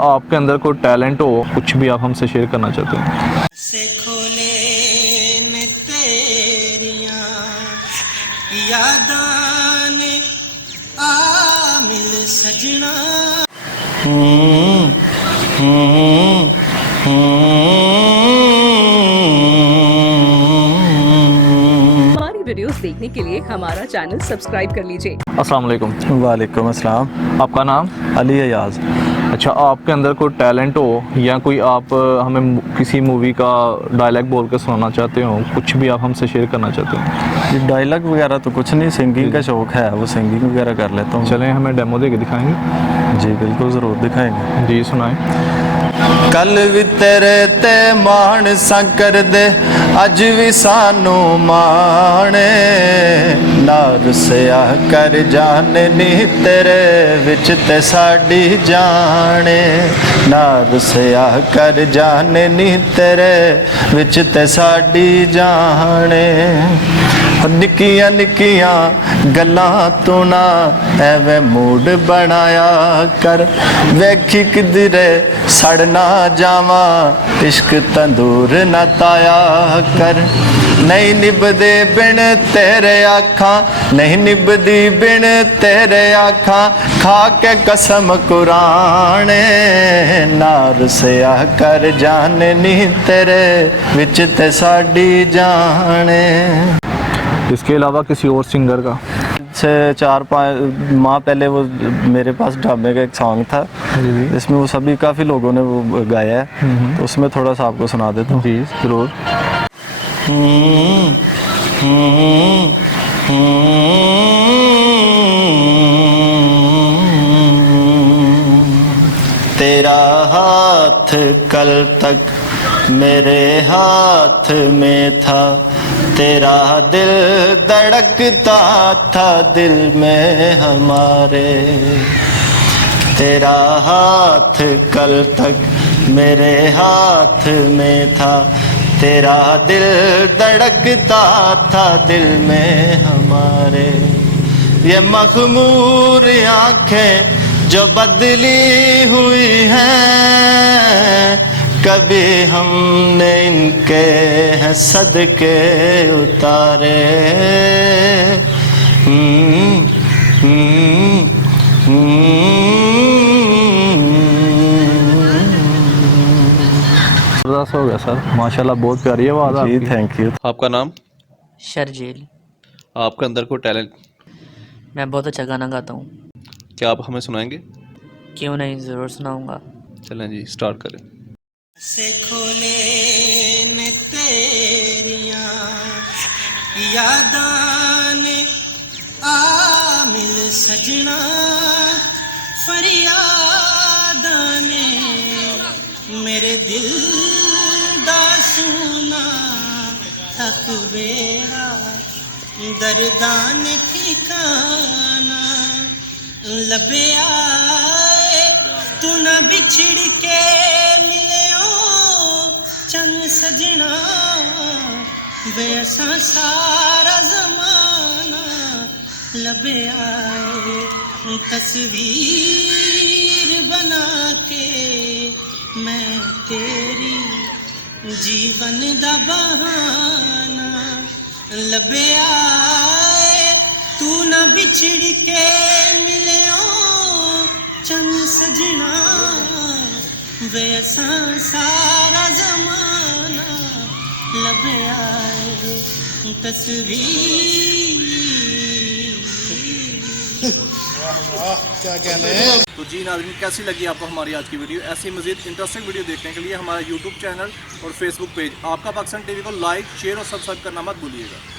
आपके अंदर कोई टैलेंट हो, कुछ भी आप हमसे शेयर करना चाहते हैं। से खोले ने तेरियां यादां ने आ मिल सजना। हमारी वीडियोस देखने के लिए हमारा चैनल सब्सक्राइब कर लीजिए। अस्सलाम वालेकुम। वालेकुम अस्सलाम। आपका नाम? अली अयाज। अच्छा, आपके अंदर कोई टैलेंट हो या कोई आप हमें किसी मूवी का डायलॉग बोल के सुनाना चाहते हो, कुछ भी आप हमसे शेयर करना चाहते हो। ये डायलॉग वगैरह तो कुछ नहीं, सिंगिंग का शौक़ है, वो सिंगिंग वगैरह कर लेता हूँ। चलें, हमें डेमो दे के दिखाएंगे? जी बिल्कुल, ज़रूर दिखाएंगे। जी सुनाएं। कल भी तेरे ते मान सा कर दे, अज भी सानू माने, नार सिया कर जाने नी तेरे विच ते साडी जाने, नार सिया कर जाने नी तेरे विच ते साडी जाने। निक्कियां निक्कियां गल्लां तू ना एवें मूड बनाया कर, वेखी किधरे सड़ना जावा, इश्क तंदूर न ताया कर। नहीं निभदे बिन तेरे आखां, नहीं निभदी बिन तेरे आखां, खा के कसम कुराने, नार सिया कर जाने नी तेरे विच ते साडी जाने। इसके अलावा किसी और सिंगर का? से 4-5 माह पहले वो मेरे पास ढाबे का एक सॉन्ग था, जिसमें वो सभी काफ़ी लोगों ने वो गाया है, तो उसमें थोड़ा सा आपको सुना देता हूँ। जी ज़रूर। तेरा हाथ कल तक मेरे हाथ में था, तेरा दिल धड़कता था दिल में हमारे, तेरा हाथ कल तक मेरे हाथ में था, तेरा दिल धड़कता था दिल में हमारे। ये मखमूर आँखें जो बदली हुई हैं, कभी हमने इनके हैं सदके उतारे। जबरदस्त हो गया सर, माशाल्लाह, बहुत प्यारी आवाज़ जी आपकी। Thank you. आपका नाम? शर्जील। आपके अंदर कोई टैलेंट? मैं बहुत अच्छा गाना गाता हूँ। क्या आप हमें सुनाएंगे? क्यों नहीं, ज़रूर सुनाऊँगा। चलें जी, स्टार्ट करें। से खोले ने तेरियां यादां ने आ मिल सजना, फरियादां ने मेरे दिल दा सुना थक वेरा, दर्दां ने ठिकाना लभया, तू ना बिछड़ के मिले चन सजना, वे असां सारा ज़माना लबे आए, तस्वीर बना के मैं तेरी जीवन दा बहाना लबे आए, तू ना बिछड़ के मिले चन सजना, वे असां सारा ज़माना लबे आए, तस्वीर। क्या कहना है। तो जी नाज़रीन, कैसी लगी आपको हमारी आज की वीडियो? ऐसी मज़ीद इंटरेस्टिंग वीडियो देखने के लिए हमारा यूट्यूब चैनल और फेसबुक पेज आपका पाकिस्तान टीवी को लाइक, शेयर और सब्सक्राइब करना मत भूलिएगा।